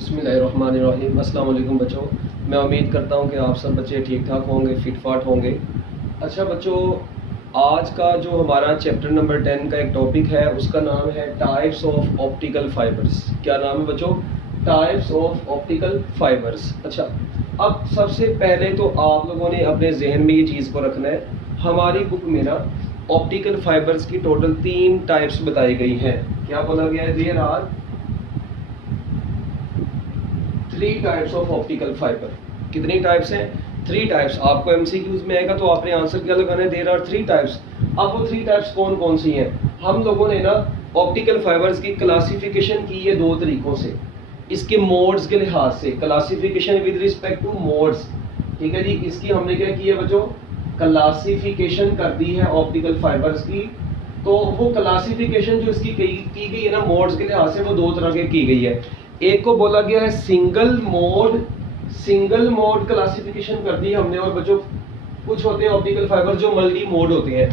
बिस्मिल्लाहिर्रहमानिर्रहीम। अस्सलाम वालेकुम बच्चों, मैं उम्मीद करता हूँ कि आप सब बच्चे ठीक ठाक होंगे, फिट फाट होंगे। अच्छा बच्चों, आज का जो हमारा चैप्टर नंबर 10 का एक टॉपिक है उसका नाम है टाइप्स ऑफ ऑप्टिकल फाइबर्स। क्या नाम है बच्चों? Types of optical fibres. अच्छा, अब सबसे पहले तो आप लोगों ने अपने जहन में ये चीज़ को रखना है, हमारी बुक में ना ऑप्टिकल फाइबर्स की टोटल 3 टाइप्स बताई गई हैं। क्या बोला गया है? There are 3 types of optical fiber. कितनी टाइप्स हैं? 3 टाइप्स। आपको एमसीक्यूज में आएगा तो आपने आंसर क्या लगाना है? There are 3 types. अब वो 3 टाइप्स कौन कौन सी हैं? हम लोगों ने ना ऑप्टिकल फाइबर्स की क्लासिफिकेशन की है 2 तरीकों से, इसके मोड्स के लिहाज से। Classification with respect two modes, ठीक है जी। इसकी हमने क्या की है बच्चों? क्लासिफिकेशन कर दी है ऑप्टिकल फाइबर्स की। तो वो क्लासिफिकेशन जो इसकी की गई है ना मोड्स के लिहाज से, वो 2 तरह के की गई है। एक को बोला गया है सिंगल मोड क्लासिफिकेशन कर दी हमने। और बच्चों कुछ होते हैं ऑप्टिकल फाइबर जो मल्टी मोड होते हैं,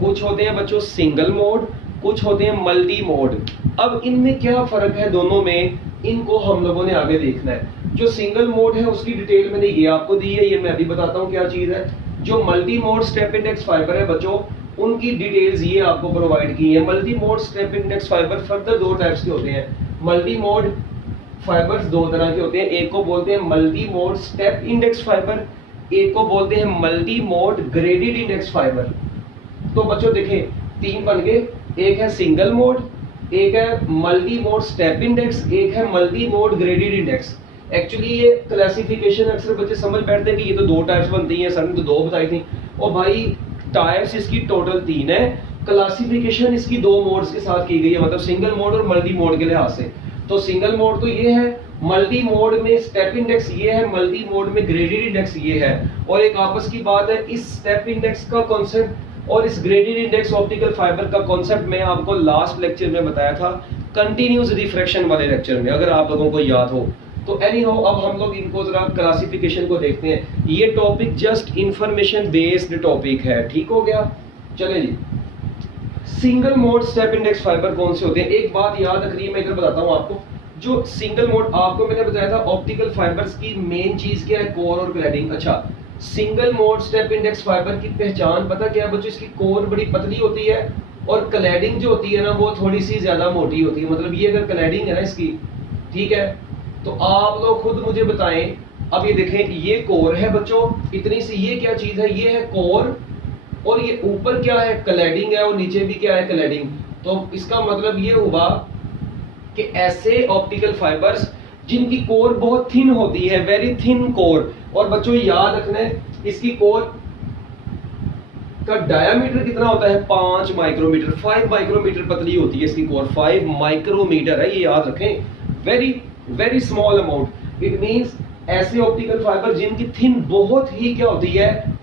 कुछ होते हैं बच्चों सिंगल मोड, कुछ होते हैं मल्टी मोड। अब इनमें क्या फर्क है दोनों में, इनको हम लोगों ने आगे देखना है। जो सिंगल मोड है उसकी डिटेल मैंने ये आपको दी है, ये मैं अभी बताता हूँ क्या चीज है। जो multi mode step index fibre है बच्चों, उनकी डिटेल्स ये आपको प्रोवाइड की है। Multi mode step index fibre further 2 types के होते हैं। मल्टी मोड फाइबर्स 2 तरह के होते हैं, एक को बोलते हैं multi mode step index fibre, एक को बोलते हैं multi mode graded index fiber. तो बच्चों देखें 3 बन गए, एक है सिंगल मोड, एक है मल्टी मोड स्टेप इंडेक्स, एक है multi mode graded index. Actually ये क्लासिफिकेशन अक्सर बच्चे समझ बैठते हैं कि ये तो 2 टाइप्स बनती हैं, सर ने तो 2 बताई थी। और भाई टाइप्स इसकी टोटल 3 है, क्लासिफिकेशन इसकी 2 मोड्स के साथ की गई है, मतलब सिंगल मोड और मल्टी मोड के लिहाज से। तो सिंगल मोड तो ये है, मल्टी मोड में स्टेप इंडेक्स ये है, मल्टी मोड में ग्रेडेड इंडेक्स ये है। और एक आपस की बात है, इस स्टेप इंडेक्स का कॉन्सेप्ट और इस ग्रेडेड इंडेक्स ऑप्टिकल फाइबर का कॉन्सेप्ट मैं आपको लास्ट लेक्चर में बताया था, कंटिन्यूस रिफ्रैक्शन वाले लेक्चर में, अगर आप लोगों को याद हो तो। एनी हाउ, अब हम लोग इनको जरा क्लासिफिकेशन को देखते हैं। ये topic just information based topic है, ठीक हो गया? चले जी, single mode step index fiber कौन से होते हैं? एक बात याद रखनी है, मैं इधर बताता हूं आपको। जो सिंगल मोड आपको मैंने बताया था ऑप्टिकल फाइबर्स की मेन चीज क्या है? कोर और क्लैडिंग। अच्छा, single mode step index fibre की पहचान पता क्या है बच्चों? इसकी कोर बड़ी पतली होती है और क्लैडिंग जो होती है ना वो थोड़ी सी ज्यादा मोटी होती है। मतलब ये अगर क्लैडिंग है ना इसकी, ठीक है, तो आप लोग खुद मुझे बताएं। अब ये देखें, ये कोर है बच्चों इतनी सी, ये क्या चीज है? ये है कोर, और ये ऊपर क्या है? क्लैडिंग है, और नीचे भी क्या है? क्लैडिंग। तो इसका मतलब ये हुआ कि ऐसे ऑप्टिकल फाइबर्स जिनकी कोर बहुत थिन होती है, वेरी थिन कोर। और बच्चों याद रखना है, इसकी कोर का डायामीटर कितना होता है? 5 माइक्रोमीटर, 5 माइक्रोमीटर पतली होती है इसकी कोर, 5 माइक्रोमीटर है, ये याद रखें। Very very small amount. It means ऐसे ऑप्टिकल फाइबर जिनकी थिन बहुत ही क्या होती है?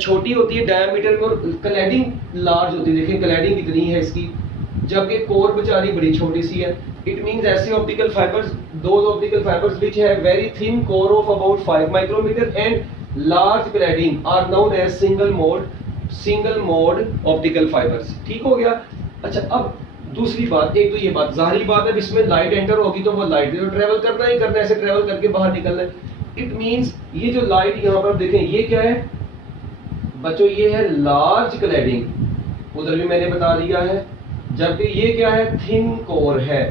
छोटी होती है डायमीटर में, और क्लैडिंग लार्ज होती है। देखें क्लैडिंग कितनी है इसकी, जबकि कोर बेचारी बड़ी छोटी सी है। इट मींस ऐसे ऑप्टिकल फाइबर्स, दो optical fibers which have very thin core of about 5 micrometer and large cladding are known as single mode optical fibers. ठीक हो गया? अच्छा, अब दूसरी बात, एक तो ये बात जाहिर बात है, इसमें लाइट एंटर होगी तो वो लाइट तो ट्रेवल करना ही करना है, ऐसे ट्रेवल करके बाहर निकलना है। इट मींस ये जो लाइट यहाँ पर देखें, ये क्या है बच्चों? ये है लार्ज क्लैडिंग, उधर भी मैंने बता दिया है। जबकि ये क्या है? थिन कोर है।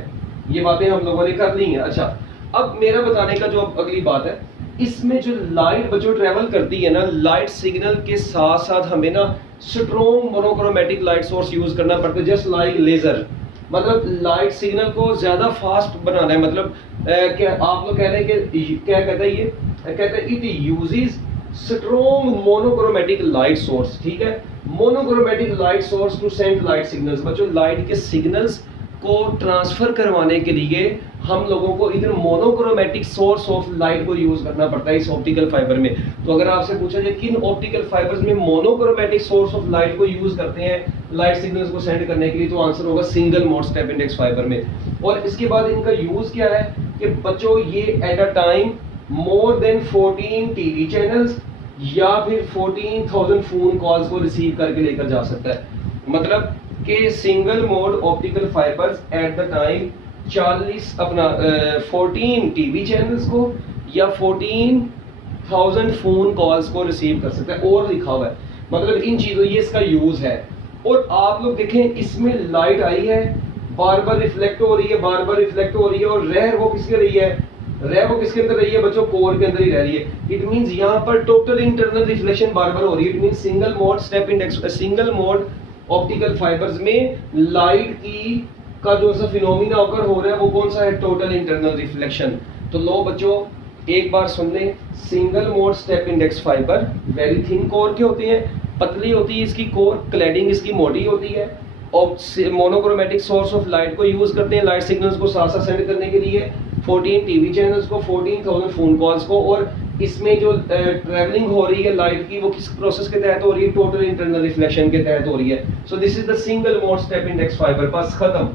ये बातें हम लोगों ने कर ली हैं। अच्छा, अब मेरा बताने का जो अगली बात है, इसमें जो लाइट बच्चों ट्रेवल करती है ना, लाइट सिग्नल के साथ साथ हमें ना strong monochromatic light source use करना पड़ता है, जस्ट लाइक लेजर। मतलब लाइट सिग्नल को ज्यादा फास्ट बनाना है। मतलब क्या आप लोग कह रहे हैं कि क्या कहता है? ये कहता है it uses strong monochromatic light source. ठीक है, monochromatic light source to send light signals. बच्चों लाइट के सिग्नल्स को ट्रांसफर करवाने के लिए हम लोगों को इधर मोनोक्रोमेटिक सोर्स ऑफ लाइट को यूज करना पड़ता है इस ऑप्टिकल फाइबर में। तो अगर आपसे पूछा जाए किन ऑप्टिकल फाइबर्स में मोनोक्रोमेटिक सोर्स ऑफ लाइट को यूज करते हैं लाइट सिग्नल्स को सेंड करने के लिए, तो आंसर होगा single mode step index fibre में। और इसके बाद इनका यूज क्या है कि बच्चों ये at a time more than 14 TV channels या फिर 14,000 फोन कॉल्स को रिसीव करके लेकर जा सकता है। मतलब कि single mode optical fibres at the time 40 अपना 14 टीवी चैनल्स को या 14,000 फोन कॉल्स को रिसीव कर सकता है, और लिखा हुआ है। मतलब इन चीजों, ये इसका यूज है। और आप लोग देखें, इसमें लाइट आई है, बार बार रिफ्लेक्ट हो रही है, बार बार रिफ्लेक्ट हो रही है, और रह वो किसके रही है, रह वो किसके अंदर रही है बच्चों, कोर के अंदर ही रह रही है। इट मींस यहाँ पर टोटल इंटरनल रिफ्लेक्शन बार बार हो रही है। It means single mode step index, single mode optical fibres में लाइट की का जो सा फिनोमिना ओकर हो रहा है वो कौन सा है, टोटल इंटरनल रिफ्लेक्शन। तो लो बच्चों एक बार सुन लें, single mode step index fibre very thin core के होते हैं, पतली होती है इसकी कोर, क्लैडिंग इसकी मोटी होती है, और मोनोक्रोमेटिक सोर्स ऑफ लाइट को यूज करते हैं लाइट सिग्नल्स को साथ साथ सेंड करने के लिए, 14 टीवी चैनल्स को, 14,000 फोन कॉल्स को। और इसमें जो ट्रैवलिंग हो रही है लाइट की वो किस प्रोसेस के तहत हो रही है, टोटल इंटरनल रिफ्लेक्शन के तहत हो रही है। So this is the single mode step index fibre, बस खत्म।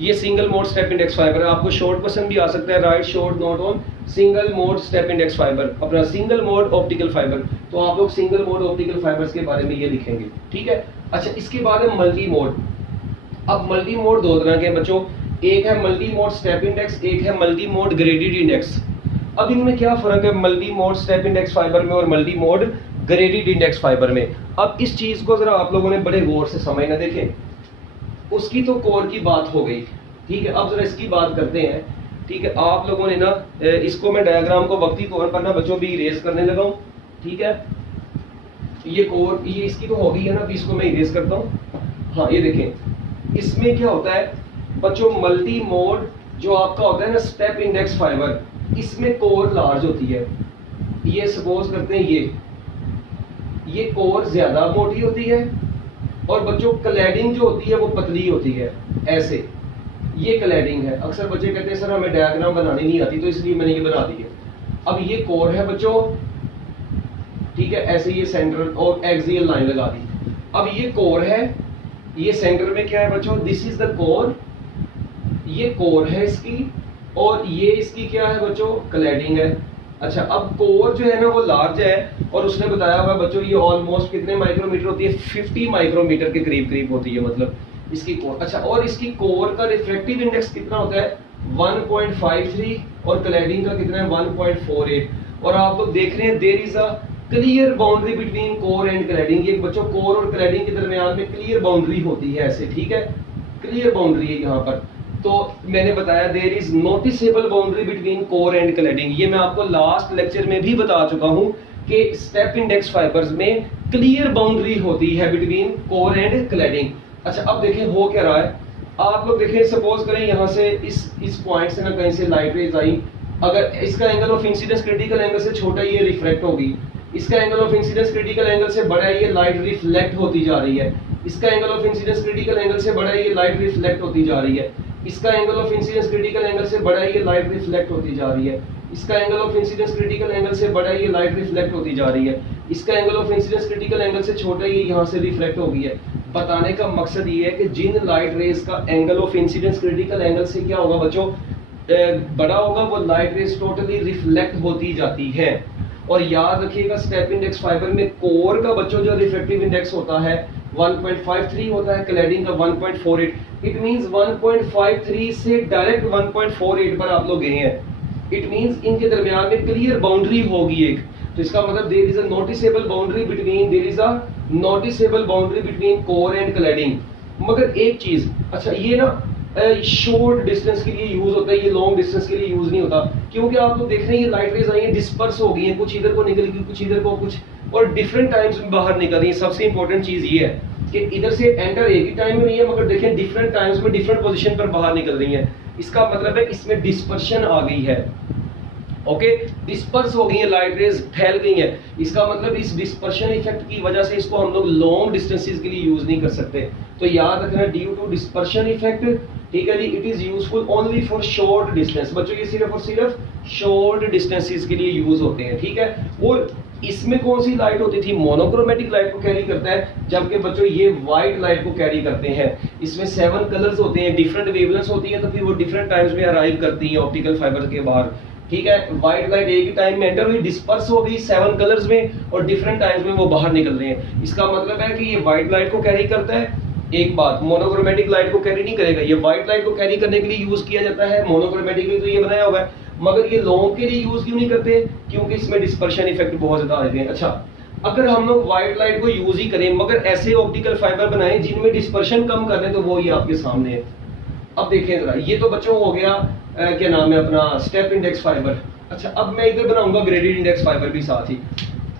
ये single mode step index fibre है। आपको शॉर्ट क्वेश्चन भी आ सकता है, right short note on single mode step index fibre, अपना सिंगल मोड ऑप्टिकल फाइबर। तो आप लोग सिंगल मोड ऑप्टिकल फाइबर्स के बारे में ये लिखेंगे, ठीक है। अच्छा, इसके बाद है मल्टी मोड। अब मल्टी मोड दो तरह के हैं बच्चों, एक है मल्टी मोड स्टेप इंडेक्स, एक है मल्टी मोड ग्रेडेड इंडेक्स। अब इनमें क्या फर्क है multi mode step index fibre में और multi mode graded index fibre में। अब इस चीज को जरा आप लोगों ने बड़े गौर से समझना। देखें, उसकी तो कोर की बात हो गई, ठीक है। अब जरा इसकी बात करते हैं, ठीक है। आप लोगों ने ना इसको मैं डायग्राम को वक्ती तौर पर ना बच्चों भी इरेज करने लगा हूँ, ठीक है। ये कोर, ये इसकी तो हो गई है ना, अभी इसको मैं इरेज करता हूँ। हाँ, ये देखें, इसमें क्या होता है बच्चों, मल्टी मोड जो आपका होता है ना स्टेप इंडेक्स फाइबर, इसमें कोर लार्ज होती है। ये सपोज करते हैं ये कोर ज्यादा मोटी होती है, और बच्चों क्लैडिंग जो होती है वो पतली होती है, ऐसे। ये क्लैडिंग है। अक्सर बच्चे कहते हैं सर हमें डायग्राम बनानी नहीं आती, तो इसलिए मैंने ये बना दी है। अब ये कोर है बच्चों, ठीक है, ऐसे ये सेंटर और एक्सियल लाइन लगा दी। अब ये कोर है, ये सेंटर में क्या है बच्चों, दिस इज द कोर, ये कोर है इसकी, और ये इसकी क्या है बच्चों, क्लैडिंग है। अच्छा, अब कोर जो है ना वो लार्ज है, और उसने बताया हुआ बच्चों ये ऑलमोस्ट कितने माइक्रोमीटर होती है, 50 माइक्रोमीटर के करीब करीब होती है, मतलब इसकी कोर। अच्छा, और इसकी कोर का रिफ्रैक्टिव इंडेक्स कितना होता है, 1.53, और क्लैडिंग का कितना है, 1.48। और आप लोग देख रहे हैं there is a clear boundary between core and cladding. ये बच्चों कोर और क्लैडिंग के दरमियान में क्लियर बाउंड्री होती है, ऐसे, ठीक है, क्लियर बाउंड्री है यहाँ पर। तो मैंने बताया there is noticeable boundary between core and cladding. ये मैं आपको लास्ट लेक्चर में भी बता चुका हूं कि स्टेप इंडेक्स फाइबर्स में क्लियर बाउंड्री होती है बिटवीन कोर एंड क्लैडिंग। अच्छा, अब देखें हो क्या रहा है। आप लोग देखें, सपोज करें यहाँ से इस पॉइंट से ना कहीं से लाइट रेज आई, अगर इसका angle of incidence critical angle से छोटा ये रिफ्लेक्ट होगी, इसका angle of incidence critical angle से बड़ा है ये लाइट रिफ्लेक्ट होती जा रही है, इसका angle of incidence critical angle से बड़ा है ये लाइट रिफ्लेक्ट होती जा रही है, इसका angle of incidence critical angle से बड़ा है ये लाइट रिफ्लेक्ट होती जा रही है, इसका angle of incidence critical angle से बड़ा है ये लाइट रिफ्लेक्ट होती जा रही है, इसका angle of incidence critical angle से छोटा ये यहाँ से रिफ्लेक्ट हो गई है। बताने का मकसद ये है कि जिन लाइट रेज का angle of incidence critical angle से क्या होगा बच्चों, बड़ा होगा, वो लाइट रेज टोटली रिफ्लेक्ट होती जाती है। और याद रखिएगा स्टेप इंडेक्स फाइबर में कोर का बच्चों जो रिफ्रैक्टिव इंडेक्स होता है 1.53 होता है, क्लैडिंग का 1.48। इट मींस 1.53 से डायरेक्ट 1.48 पर आप लोग गए हैं। इट मींस इनके दरमियान में क्लियर बाउंड्री होगी एक, तो इसका मतलब there is a noticeable boundary between core and cladding. मगर एक चीज, अच्छा ये ना शॉर्ट डिस्टेंस के लिए यूज होता है, ये लॉन्ग डिस्टेंस के लिए यूज नहीं होता, क्योंकि आप लोग देख रहे हैं ये लाइट रेज आई है, डिस्पर्स हो गई है, कुछ इधर को निकल गई, कुछ इधर को, कुछ और डिफरेंट टाइम्स में बाहर निकल रही है। सबसे इंपॉर्टेंट चीज ये है कि इधर से एंटर एक ही टाइम में नहीं है, मगर देखें डिफरेंट टाइम्स में डिफरेंट पोजीशन पर बाहर निकल रही है। इसका मतलब है इसमें डिस्पर्शन आ गई है, ओके, डिस्पर्स हो गई है, लाइट रेज फैल गई है। इसका मतलब इस डिस्पर्शन इफेक्ट की वजह से इसको हम लोग लॉन्ग डिस्टेंसेस के लिए यूज नहीं कर सकते। तो याद रखना ड्यू टू डिस्पर्शन इफेक्ट, ठीक है जी, it is useful only for short distance. बच्चों ये सिर्फ और सिर्फ शॉर्ट डिस्टेंसेस के लिए यूज होते हैं, ठीक है। और इसमें कौन सी लाइट होती थी, मोनोक्रोमेटिक लाइट को कैरी करता है, जबकि बच्चों ये व्हाइट लाइट को कैरी करते हैं। इसमें 7 कलर्स होते हैं, डिफरेंट वेवलेंथ्स होती है, तो फिर वो डिफरेंट टाइम्स में अराइव करती है ऑप्टिकल फाइबर के बाहर, ठीक है। व्हाइट लाइट एक ही टाइम में एंटर हुई, डिस्पर्स हो गई 7 कलर्स में, और डिफरेंट टाइम्स में वो बाहर निकल रहे हैं। इसका मतलब है कि ये व्हाइट लाइट को कैरी करता है, एक बात, मोनोक्रोमेटिक लाइट को कैरी नहीं करेगा, ये व्हाइट लाइट को कैरी करने के लिए यूज किया जाता है, मोनोक्रोमेटिकली तो ये बनाया हुआ है, मगर ये लॉन्ग के लिए यूज क्यों नहीं करते? क्योंकि इसमें डिस्पर्शन इफेक्ट बहुत ज्यादा आते हैं। अच्छा, अगर हम लोग व्हाइट लाइट को यूज ही करें मगर ऐसे ऑप्टिकल फाइबर बनाएं जिनमें डिस्पर्शन कम कर दें, तो वो ये आपके सामने है। अब देखें जरा, ये तो बच्चों हो गया क्या नाम है अपना स्टेप इंडेक्स फाइबर। अच्छा, अब मैं इधर बनाऊंगा ग्रेडेड इंडेक्स फाइबर भी साथ ही।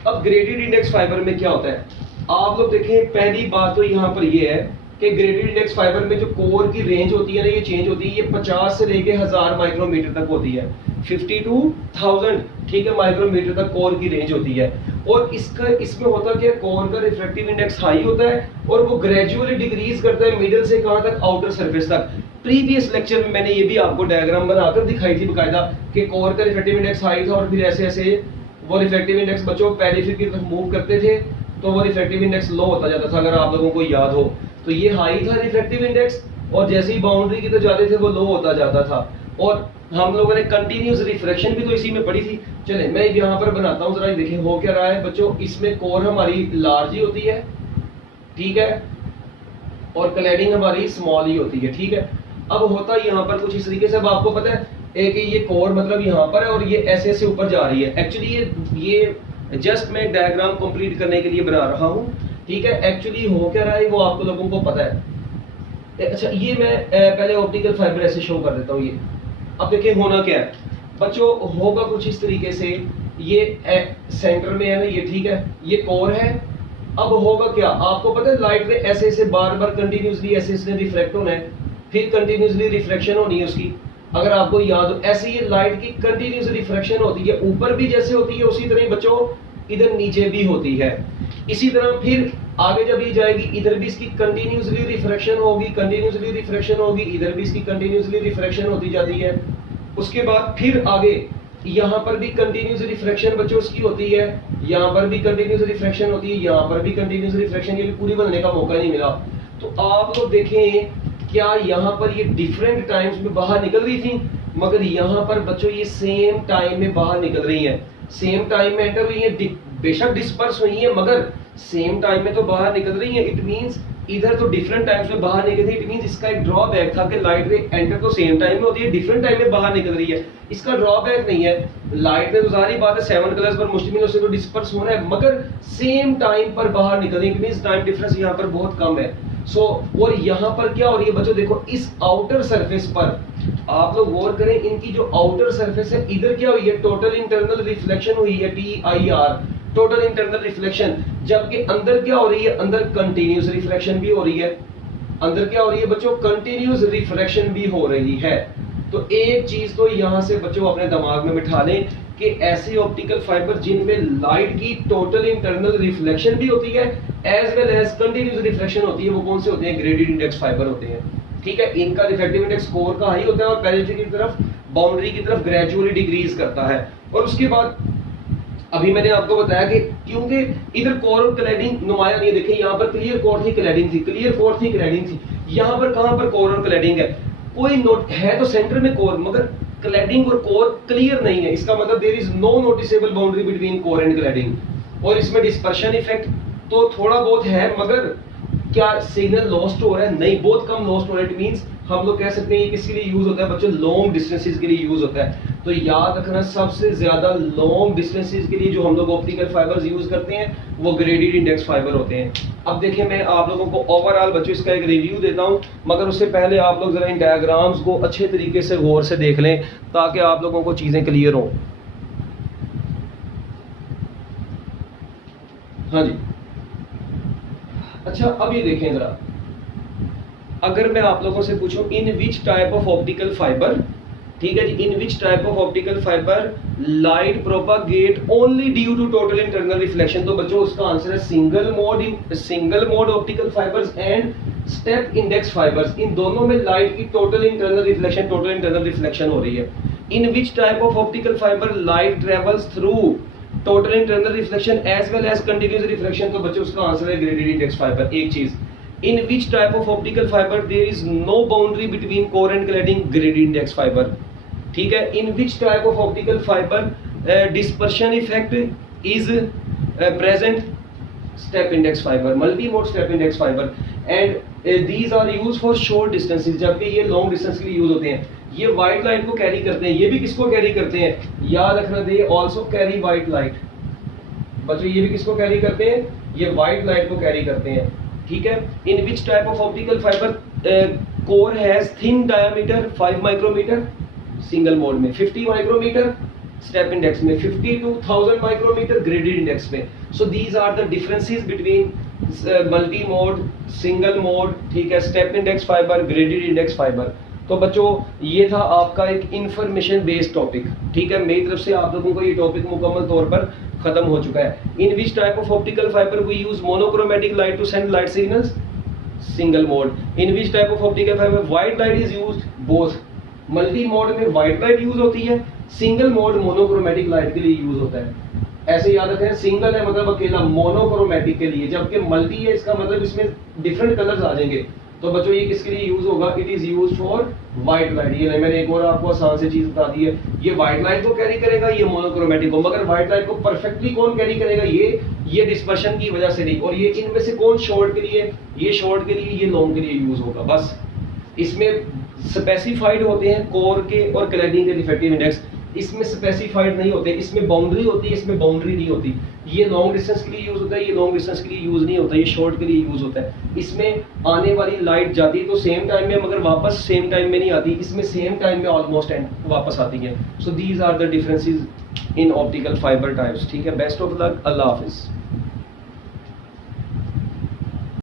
अब ग्रेडेड इंडेक्स फाइबर में क्या होता है, आप लोग देखें, पहली बात तो यहाँ पर ये है कि ग्रेडेड इंडेक्स फाइबर में जो कोर की रेंज होती है ना, ये चेंज होती है, ये 50 से लेके 1000 माइक्रोमीटर तक होती है, 50 to 1000, ठीक है, माइक्रोमीटर तक कोर की रेंज होती है। और इसमें होता क्या, कोर का रिफ्रैक्टिव इंडेक्स हाई होता है और वो ग्रेजुअली डिक्रीज करता है मिडिल से कहां तक, आउटर सरफेस तक। प्रीवियस लेक्चर में मैंने ये भी आपको डायग्राम बनाकर दिखाई थी बकायदा कि कोर का रिफ्रैक्टिव इंडेक्स हाई था और फिर ऐसे ऐसे वो रिफ्रैक्टिव इंडेक्स बच्चों पेरिफेरी की तरफ मूव करते थे तो वो रिफ्रैक्टिव इंडेक्स लो होता जाता था, अगर आप लोगों को याद हो। तो ये हाई था रिफ्रैक्टिव इंडेक्स और जैसे ही बाउंड्री की तरफ जाते थे वो लो होता जाता था। और हम लोगों ने कंटिन्यूस रिफ्रैक्शन भी तो इसी में पढ़ी थी। चले मैं यहाँ पर बनाता हूँ, जरा देखिए हो क्या रहा है बच्चों। इसमें कोर हमारी लार्ज ही होती है, ठीक है, और क्लैडिंग हमारी स्मॉल ही होती है, ठीक है। अब होता यहाँ पर कुछ इस तरीके से, अब आपको पता है कि ये कोर मतलब यहाँ पर है और ये ऐसे ऐसे ऊपर जा रही है। एक्चुअली ये जस्ट मैं डायग्राम कंप्लीट करने के लिए बना रहा हूँ, ठीक है। एक्चुअली हो क्या रहा है वो आप लोगों को पता है। अच्छा, ये मैं पहले ऑप्टिकल फाइबर ऐसे शो कर देता हूँ। ये अब देखिए होना क्या है बच्चों, होगा कुछ इस तरीके से, ये सेंटर में है ना ये, ठीक है, ये कोर है। अब होगा क्या, आपको पता है लाइट में ऐसे ऐसे बार बार कंटिन्यूसली ऐसे ऐसे रिफ्लेक्ट होना है, फिर कंटिन्यूसली रिफ्लेक्शन होनी है उसकी। अगर आपको याद हो, ऐसे ये लाइट की कंटिन्यूस रिफ्लेक्शन होती है, ऊपर भी जैसे होती है उसी तरह बच्चों इधर नीचे भी होती है। इसी तरह फिर आगे जब ये जाएगी इधर भी इसकी कंटिन्यूसली रिफ्लेक्शन होगी, कंटिन्यूसली रिफ्लेक्शन होगी, इधर भी इसकी कंटिन्यूसली रिफ्लेक्शन होती जाती है। उसके बाद फिर आगे यहाँ पर भी कंटिन्यूस रिफ्लेक्शन बच्चों उसकी होती है, यहाँ पर भी कंटिन्यूस रिफ्लेक्शन होती है, यहाँ पर भी कंटिन्यूस रिफ्लेक्शन, ये भी पूरी बनने का मौका नहीं मिला। तो आप लोग देखें क्या यहाँ पर ये डिफरेंट टाइम्स में बाहर निकल रही थी, मगर यहाँ पर बच्चों ये सेम टाइम में बाहर निकल रही है, सेम टाइम में एंटर हुई है, बेशक डिस्पर्स हुई है मगर सेम टाइम में तो बाहर निकल रही है। इट मींस इधर तो डिफरेंट टाइम्स में बाहर निकल रही है। इट मींस इसका एक ड्रॉबैक था कि लाइट रे एंटर तो सेम टाइम में होती है, डिफरेंट टाइम में बाहर निकल रही है। इसका ड्रॉबैक नहीं है, लाइट में तो जाहिर बात है 7 कलर्स पर मुश्तमिल से तो डिस्पर्स होना है, मगर सेम टाइम पर बाहर निकल रही है। इट मींस टाइम डिफरेंस यहाँ पर बहुत कम है। और यहाँ पर क्या हो रही है बच्चों, देखो इस आउटर सरफेस पर आप लोग गौर करें, इनकी जो आउटर सरफेस है इधर क्या हुई है, टोटल इंटरनल रिफ्लेक्शन हुई है, TIR, टोटल इंटरनल रिफ्लेक्शन। जबकि अंदर क्या हो रही है, अंदर कंटिन्यूस रिफ्लेक्शन भी हो रही है। अंदर क्या हो रही है बच्चों, कंटिन्यूस रिफ्लेक्शन भी हो रही है। तो एक चीज तो यहां से बच्चों अपने दिमाग में बिठा लें कि ऐसे ऑप्टिकल फाइबर जिनमें लाइट की टोटल इंटरनल रिफ्लेक्शन भी होती है as well as continuous reflection होती है, वो कौन से होते हैं, ग्रेडेड इंडेक्स फाइबर होते हैं, ठीक है। इनका रिफ्रैक्टिव इंडेक्स कोर का हाई होता है और पेरिफेरी की तरफ, बाउंड्री की तरफ ग्रेजुअली डिक्रीज करता है। और उसके बाद अभी मैंने आपको बताया कि क्योंकि इधर कोर और क्लैडिंग नुमाया नहीं है, देखिए यहाँ पर क्लियर कोर थी, क्लैडिंग थी, क्लियर कोर थी, क्लैडिंग थी। यहाँ पर कहां पर कोर और क्लैडिंग है, कोई नोट है तो सेंटर में कोर, मगर क्लैडिंग और कोर क्लियर नहीं है। इसका मतलब there is no noticeable boundary between core and cladding. और इसमें डिस्पर्शन इफेक्ट तो थोड़ा बहुत है, मगर क्या सिग्नल लॉस्ट हो रहा है, नहीं, बहुत कम लॉस्ट हो रहा है। इट मींस हम लोग कह सकते हैं ये किसके लिए यूज होता है बच्चों, लॉन्ग डिस्टेंसेस के लिए यूज होता है। तो याद रखना सबसे ज्यादा लॉन्ग डिस्टेंसेस के लिए जो हम लोग ऑप्टिकल फाइबर्स यूज करते हैं वो ग्रेडेड इंडेक्स फाइबर होते हैं। अब देखिए मैं आप लोगों को ओवरऑल बच्चों इसका एक रिव्यू देता हूं, मगर उससे पहले आप लोग जरा इन डायग्राम्स को अच्छे तरीके से गौर से देख लें ताकि आप लोगों को चीजें क्लियर हो। हाँ जी, अच्छा अब ये देखें जरा, अगर मैं आप लोगों से पूछूं in which type of optical fiber, ठीक है जी, in which type of optical fiber light propagate only due to total internal reflection, तो बच्चों उसका आंसर है single mode optical fibers and step index fibers. इन दोनों में लाइट की टोटल इंटरनल रिफ्लेक्शन हो रही है। In which type of optical fiber light travels through total internal reflection as well as continuous reflection, तो बच्चों उसका आंसर है ग्रेडेड इंडेक्स फाइबर। एक चीज, in which type of optical fiber there is no boundary between core and cladding, graded index fiber, ठीक है। in which type of optical fiber dispersion effect is present, step index fiber, multi mode step index fiber, and these are use for short distances, जबकि ये long distance के लिए use होते हैं। ये white light को कैरी करते हैं। ये भी किसको कैरी करते हैं, याद रखना, they also carry white light. बच्चों ये भी किसको कैरी करते हैं, ये व्हाइट लाइट को कैरी करते हैं, ठीक है। In which type of optical fiber core has thin diameter 5 micrometer, single mode में 50 माइक्रोमीटर, स्टेप इंडेक्स में 50 to 1000 माइक्रोमीटर, ग्रेडेड इंडेक्स में। So these are the differences between multi mode, single mode, ठीक है, step index fiber, graded index fiber. तो बच्चों ये था आपका एक इंफॉर्मेशन बेस्ड टॉपिक, ठीक है। मेरी तरफ से आप लोगों को ये टॉपिक मुकम्मल तौर पर खत्म हो चुका है। In which type of optical fiber we use monochromatic light to send light signals, single mode. In which type of optical fiber white light is used, both. Multi mode में व्हाइट लाइट यूज होती है, single mode monochromatic light के लिए use होता है। ऐसे याद रखें, सिंगल है मतलब अकेला, मोनोक्रोमेटिक के लिए, जबकि मल्टी है इसका मतलब इसमें डिफरेंट कलर्स आ जाएंगे। तो बच्चों ये किसके लिए यूज होगा, it is use for white light. ये मैंने एक और आपको आसान से चीज बता दी है, ये व्हाइट लाइट को कैरी करेगा, ये मोनोक्रोमेटिक को। मगर व्हाइट लाइट को परफेक्टली कौन कैरी करेगा, ये डिस्पर्शन की वजह से नहीं। और ये इनमें से कौन शॉर्ट के लिए, ये शॉर्ट के लिए, ये लॉन्ग के लिए यूज होगा। बस इसमें स्पेसिफाइड होते हैं कोर के और क्लैडिंग के डिफेक्टिव इंडेक्स, इसमें स्पेसिफाइड नहीं होते। इसमें बाउंड्री होती है, इसमें बाउंड्री नहीं होती। ये लॉन्ग डिस्टेंस के लिए यूज होता है, ये लॉन्ग डिस्टेंस के लिए यूज नहीं होता, ये शॉर्ट के लिए यूज होता है। इसमें आने वाली लाइट जाती है तो सेम टाइम में, मगर वापस सेम टाइम में नहीं आती। इसमें सेम टाइम में ऑलमोस्ट वापस आती है। So these are the differences in optical fiber types, ठीक है। बेस्ट ऑफ लक, अल्लाह हाफिज।